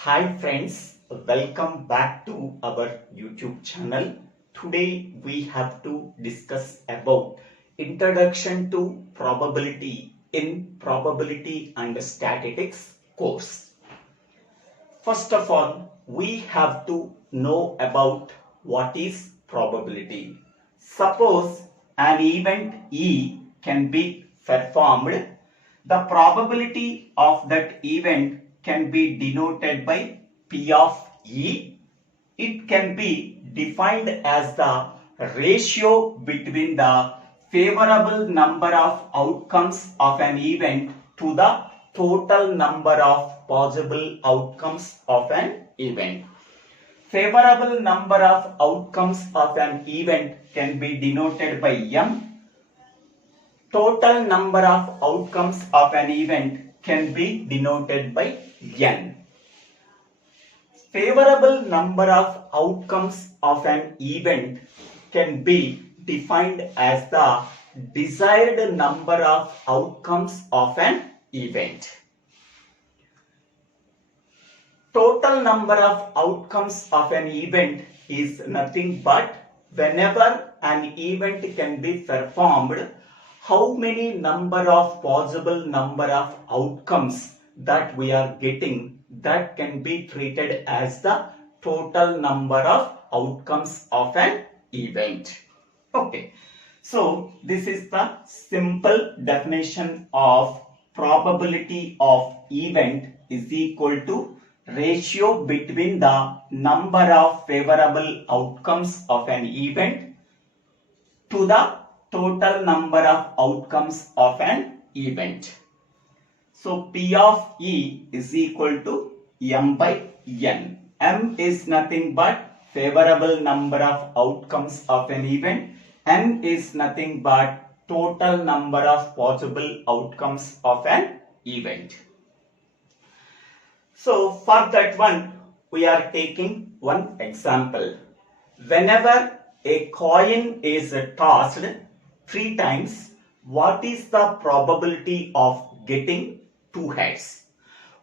Hi friends, welcome back to our YouTube channel. Today we have to discuss about Introduction to Probability in Probability and Statistics course. First of all, we have to know about what is probability. Suppose an event E can be performed. The probability of that event can be denoted by P of E. It can be defined as the ratio between the favorable number of outcomes of an event to the total number of possible outcomes of an event. Favorable number of outcomes of an event can be denoted by M. Total number of outcomes of an event can be denoted by N. Favorable number of outcomes of an event can be defined as the desired number of outcomes of an event. Total number of outcomes of an event is nothing but whenever an event can be performed, how many number of possible number of outcomes that we are getting, that can be treated as the total number of outcomes of an event. Okay, so this is the simple definition of probability of event is equal to ratio between the number of favorable outcomes of an event to the total number of outcomes of an event. So P of E is equal to M by N. M is nothing but favorable number of outcomes of an event. N is nothing but total number of possible outcomes of an event. So for that one, we are taking one example. Whenever a coin is tossed 3 times, what is the probability of getting 2 heads?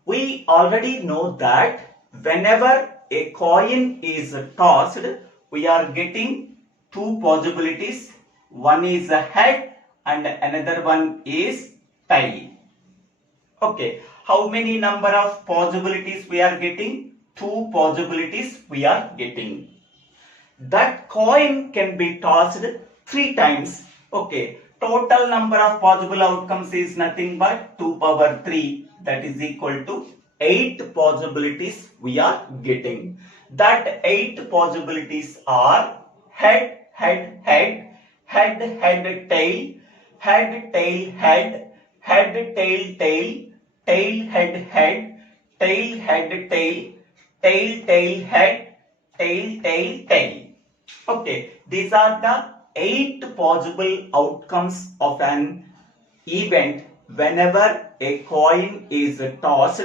We already know that whenever a coin is tossed, we are getting 2 possibilities. One is a head and another one is tail. Okay, how many number of possibilities we are getting? 2 possibilities we are getting. That coin can be tossed 3 times. Okay, total number of possible outcomes is nothing but 2 power 3, that is equal to 8 possibilities we are getting. That 8 possibilities are head, head, head, head, head, tail, head, tail, head, head, tail, tail, tail, head, head, tail, head, tail, tail, tail, head, tail, tail, tail. Okay, these are the 8 possible outcomes of an event whenever a coin is tossed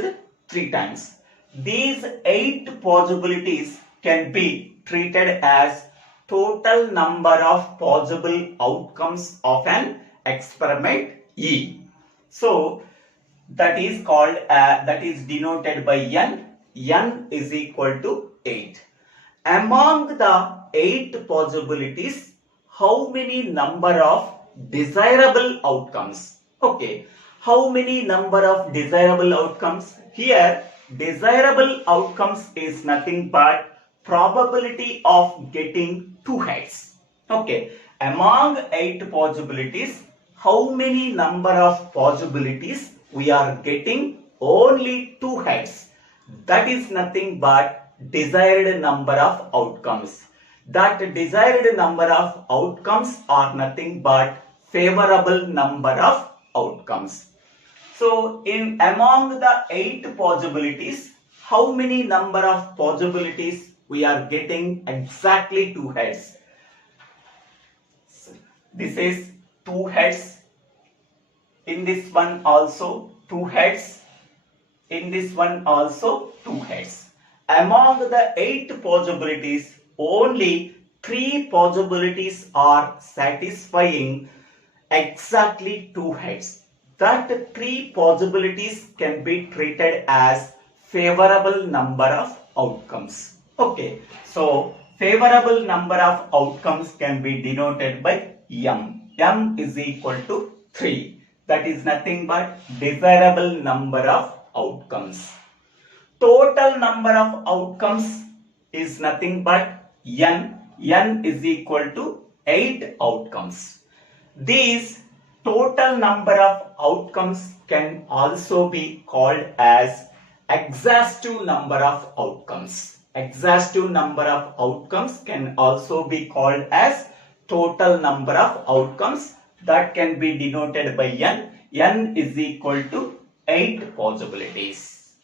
3 times. These 8 possibilities can be treated as total number of possible outcomes of an experiment E. So that is called that is denoted by N. N is equal to 8. Among the 8 possibilities, how many number of desirable outcomes? Okay, how many number of desirable outcomes? Here, desirable outcomes is nothing but probability of getting 2 heads. Okay, among 8 possibilities, how many number of possibilities we are getting? Only 2 heads. That is nothing but desired number of outcomes. That desired number of outcomes are nothing but favorable number of outcomes. So in among the 8 possibilities, how many number of possibilities we are getting? Exactly 2 heads. This is 2 heads. In this one also 2 heads. In this one also 2 heads. Among the 8 possibilities, only 3 possibilities are satisfying exactly 2 heads. That 3 possibilities can be treated as favorable number of outcomes. Okay, so favorable number of outcomes can be denoted by M. M is equal to 3. That is nothing but desirable number of outcomes. Total number of outcomes is nothing but N. N is equal to 8 outcomes. These total number of outcomes can also be called as exhaustive number of outcomes. Exhaustive number of outcomes can also be called as total number of outcomes, that can be denoted by N. N is equal to 8 possibilities.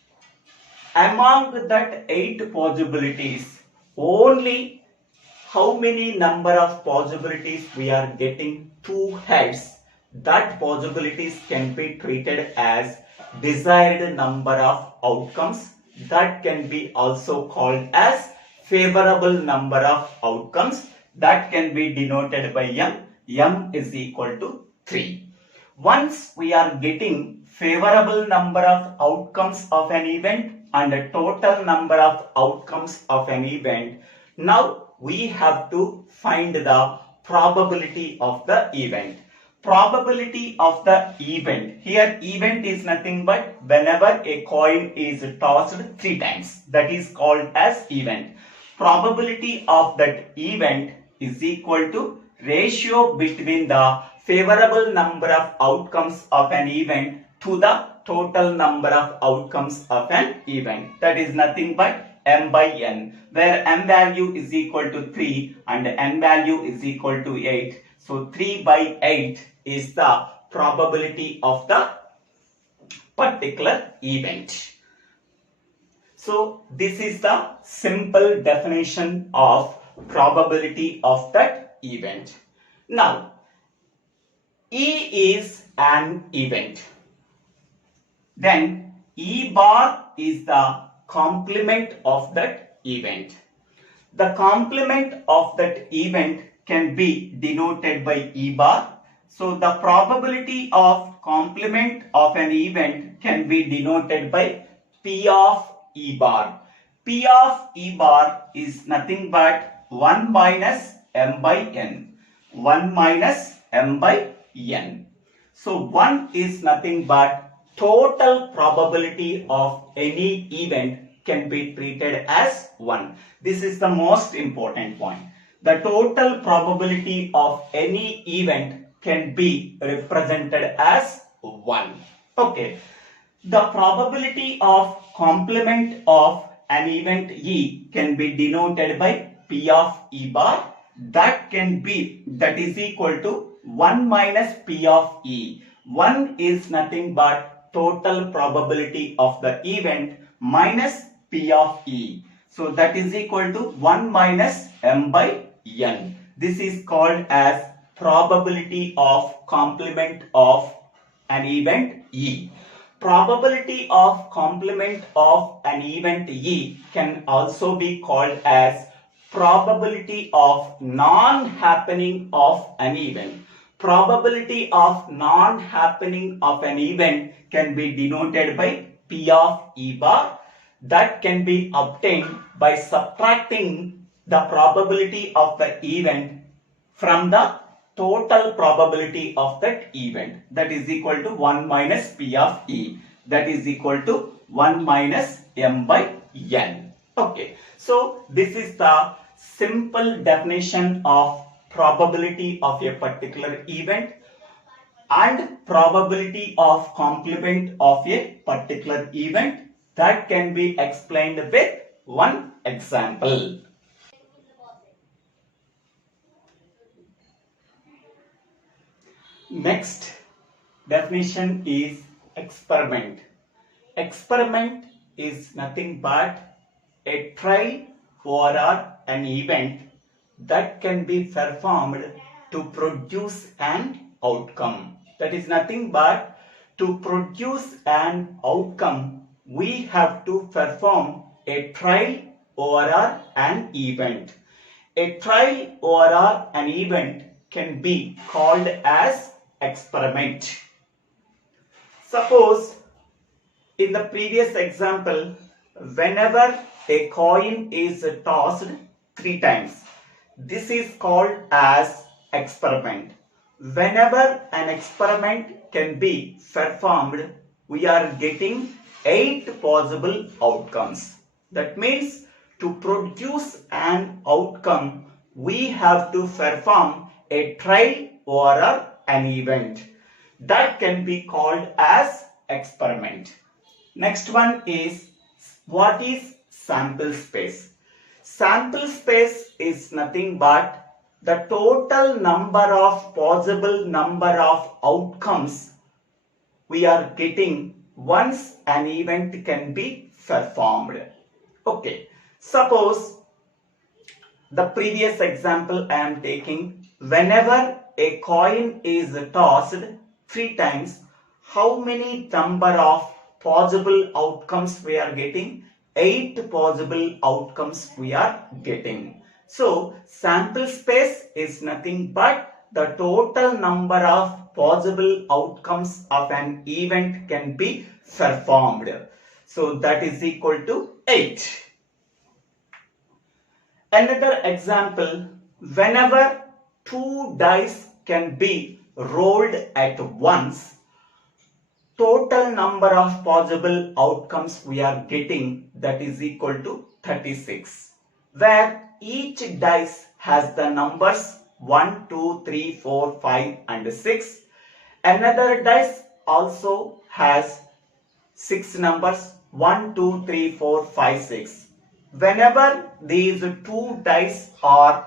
Among that 8 possibilities, only how many number of possibilities we are getting 2 heads, that possibilities can be treated as desired number of outcomes, that can be also called as favorable number of outcomes, that can be denoted by M. M is equal to 3. Once we are getting favorable number of outcomes of an event and a total number of outcomes of an event, now we have to find the probability of the event. Probability of the event. Here event is nothing but whenever a coin is tossed 3 times. That is called as event. Probability of that event is equal to ratio between the favorable number of outcomes of an event to the total number of outcomes of an event. That is nothing but M by N, where M value is equal to 3 and N value is equal to 8. So 3 by 8 is the probability of the particular event. So this is the simple definition of probability of that event. Now, E is an event. Then E bar is the complement of that event. The complement of that event can be denoted by E bar. So the probability of complement of an event can be denoted by P of E bar. P of E bar is nothing but 1 minus M by N. 1 minus M by N. So 1 is nothing but total probability of any event can be treated as 1. This is the most important point. The total probability of any event can be represented as 1. Okay. The probability of complement of an event E can be denoted by P of E bar. That is equal to 1 minus P of E. 1 is nothing but total probability of the event minus P of E. So that is equal to 1 minus M by N. This is called as probability of complement of an event E. Probability of complement of an event E can also be called as probability of non-happening of an event. Probability of non-happening of an event can be denoted by P of E bar. That can be obtained by subtracting the probability of the event from the total probability of that event. That is equal to 1 minus P of E. That is equal to 1 minus M by N. Okay. So this is the simple definition of probability of a particular event and probability of complement of a particular event. That can be explained with one example. Next definition is experiment. Experiment is nothing but a trial or an event that can be performed to produce an outcome. That is nothing but to produce an outcome, we have to perform a trial or an event. A trial or an event can be called as experiment. Suppose in the previous example, whenever a coin is tossed 3 times. This is called as experiment. Whenever an experiment can be performed, we are getting 8 possible outcomes. That means to produce an outcome, we have to perform a trial or an event. That can be called as experiment. Next one is, what is sample space? Sample space is nothing but the total number of possible number of outcomes we are getting once an event can be performed. Okay, suppose the previous example I am taking, whenever a coin is tossed 3 times, how many number of possible outcomes we are getting? 8 possible outcomes we are getting. So sample space is nothing but the total number of possible outcomes of an event can be performed. So that is equal to 8. Another example, whenever 2 dice can be rolled at once, total number of possible outcomes we are getting, that is equal to 36, where each dice has the numbers 1, 2, 3, 4, 5 and 6. Another dice also has 6 numbers 1, 2, 3, 4, 5, 6. Whenever these 2 dice are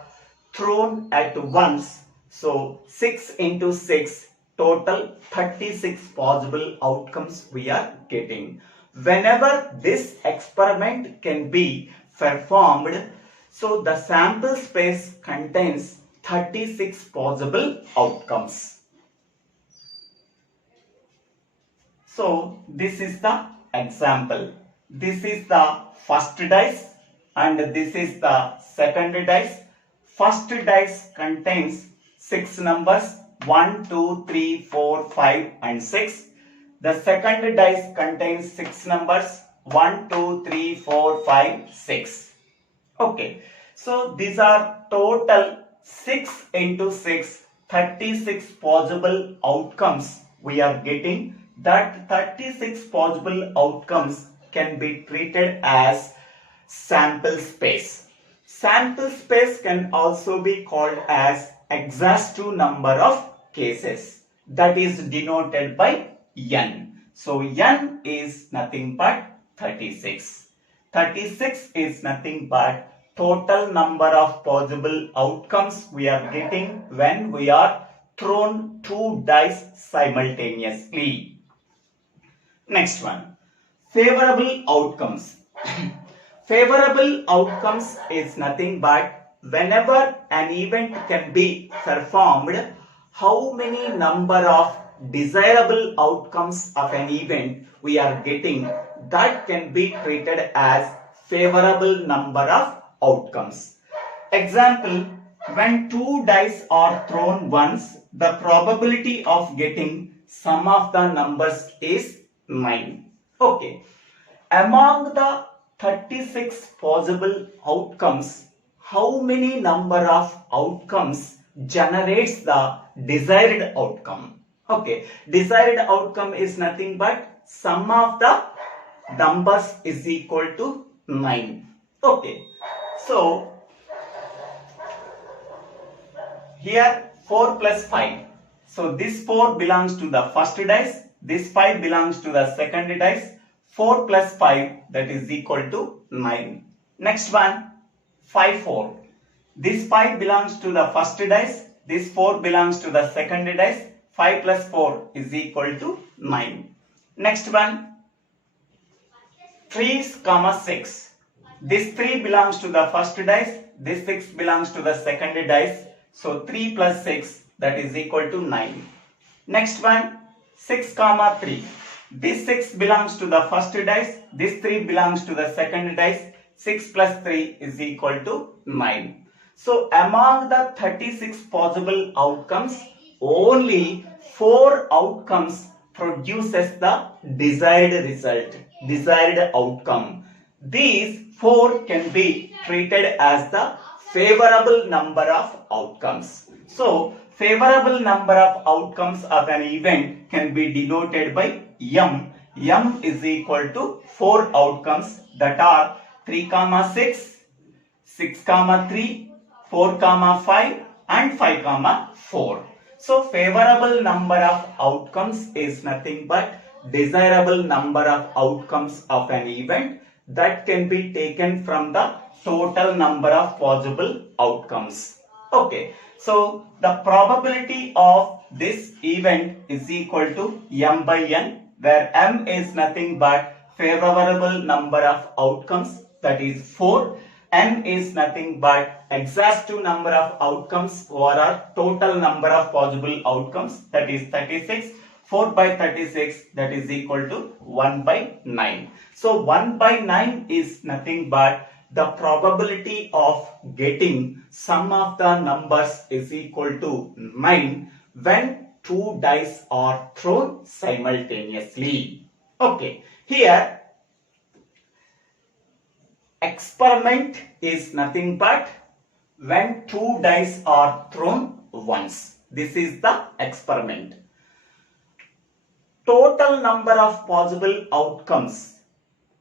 thrown at once, so 6 into 6, total 36 possible outcomes we are getting. Whenever this experiment can be performed, so the sample space contains 36 possible outcomes. So this is the example. This is the first dice and this is the second dice. First dice contains 6 numbers 1, 2, 3, 4, 5 and 6. The second dice contains 6 numbers 1, 2, 3, 4, 5, 6. Okay, so these are total 6 into 6, 36 possible outcomes we are getting. That 36 possible outcomes can be treated as sample space. Sample space can also be called as exhaustive number of cases, that is denoted by n. So n is nothing but 36. 36 is nothing but total number of possible outcomes we are getting when we are thrown 2 dice simultaneously. Next one, favorable outcomes. Favorable outcomes is nothing but whenever an event can be performed, how many number of desirable outcomes of an event we are getting, that can be treated as favorable number of outcomes. Example, when 2 dice are thrown once, the probability of getting sum of the numbers is 9. Okay. Among the 36 possible outcomes, how many number of outcomes generates the desired outcome? Okay. Desired outcome is nothing but sum of the numbers is equal to 9. Okay. So, here 4 plus 5. So, this 4 belongs to the first dice. This 5 belongs to the second dice. 4 plus 5, that is equal to 9. Next one, 5, 4. This 5 belongs to the first dice. This 4 belongs to the second dice. 5 plus 4 is equal to 9. Next one, 3, 6. This 3 belongs to the first dice. This 6 belongs to the second dice. So 3 plus 6, that is equal to 9. Next one, 6, 3. This 6 belongs to the first dice. This 3 belongs to the second dice. 6 plus 3 is equal to 9. So among the 36 possible outcomes, only 4 outcomes produces the desired result, desired outcome. These 4 can be treated as the favorable number of outcomes. So, favorable number of outcomes of an event can be denoted by M. M is equal to 4 outcomes that are 3, 6, 6, 3, 4, 5 and 5, 4. So favorable number of outcomes is nothing but desirable number of outcomes of an event that can be taken from the total number of possible outcomes. Okay, so the probability of this event is equal to M by N, where M is nothing but favorable number of outcomes, that is 4. N is nothing but exhaustive number of outcomes over total number of possible outcomes, that is 36. 4 by 36, that is equal to 1 by 9. So 1 by 9 is nothing but the probability of getting sum of the numbers is equal to 9 when 2 dice are thrown simultaneously. Okay, here experiment is nothing but when 2 dice are thrown once. This is the experiment. Total number of possible outcomes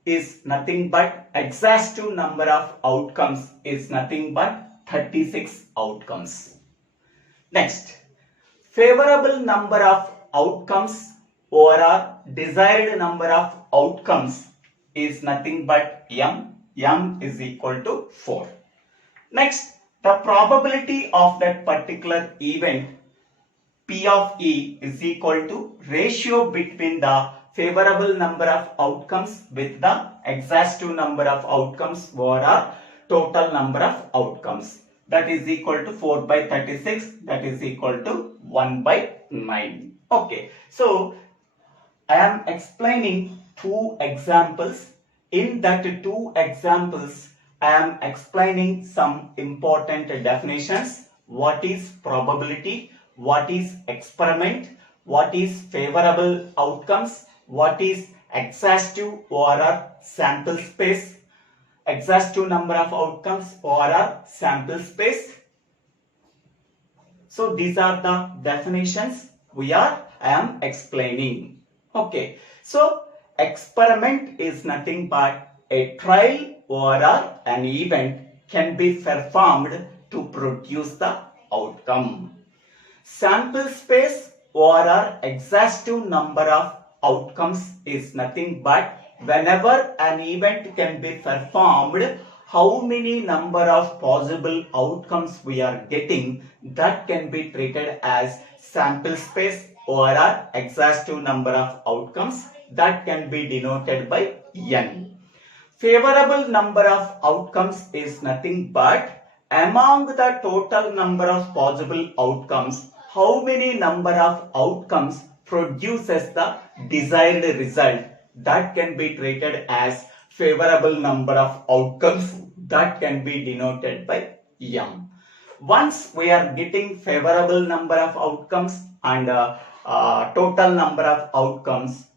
is nothing but exhaustive number of outcomes is nothing but 36 outcomes. Next, favorable number of outcomes over a desired number of outcomes is nothing but M. M is equal to 4. Next, the probability of that particular event P of E is equal to ratio between the favorable number of outcomes with the exhaustive number of outcomes over a total number of outcomes. That is equal to 4 by 36, that is equal to 1 by 9. Okay, so I am explaining 2 examples. In that 2 examples, I am explaining some important definitions. What is probability? What is experiment? What is favorable outcomes? What is exhaustive or sample space? Exhaustive number of outcomes or sample space. So these are the definitions I am explaining. Okay, so experiment is nothing but a trial or an event can be performed to produce the outcome. Sample space or exhaustive number of outcomes is nothing but whenever an event can be performed, how many number of possible outcomes we are getting, that can be treated as sample space or exhaustive number of outcomes, that can be denoted by N. Favorable number of outcomes is nothing but among the total number of possible outcomes, how many number of outcomes produces the desired result, that can be treated as favorable number of outcomes, that can be denoted by M. Once we are getting favorable number of outcomes and total number of outcomes,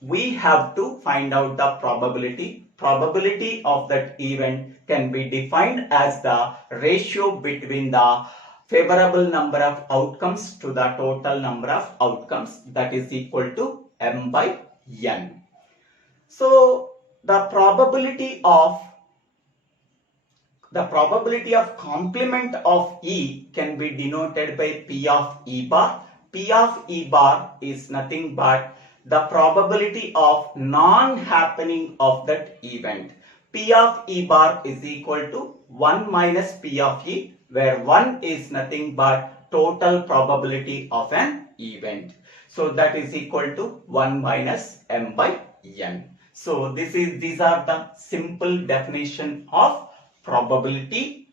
we have to find out the probability. Probability of that event can be defined as the ratio between the favorable number of outcomes to the total number of outcomes, that is equal to M by N. So the probability of complement of E can be denoted by P of E bar. P of E bar is nothing but the probability of non-happening of that event. P of E bar is equal to 1 minus P of E, where 1 is nothing but total probability of an event. So that is equal to 1 minus M by N. So these are the simple definition of probability,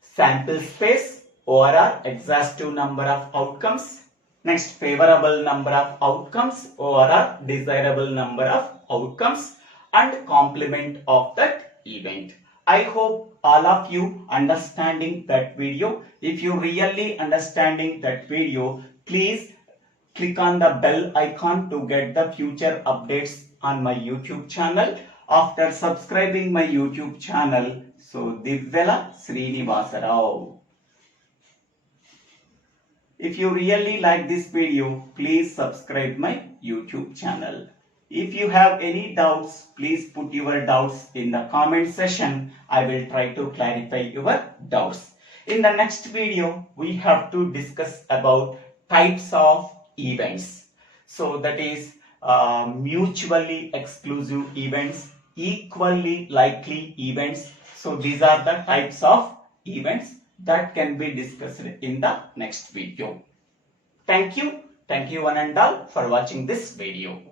sample space over exhaustive number of outcomes. Next, favorable number of outcomes over desirable number of outcomes and complement of that event. I hope all of you understanding that video. If you really understanding that video, please click on the bell icon to get the future updates on my YouTube channel. after subscribing my YouTube channel. So Divvela Srinivasarao. If you really like this video, please subscribe my YouTube channel. If you have any doubts, please put your doubts in the comment section. I will try to clarify your doubts. In the next video, we have to discuss about types of events. So that is mutually exclusive events, equally likely events. So these are the types of events that can be discussed in the next video. Thank you one and all for watching this video.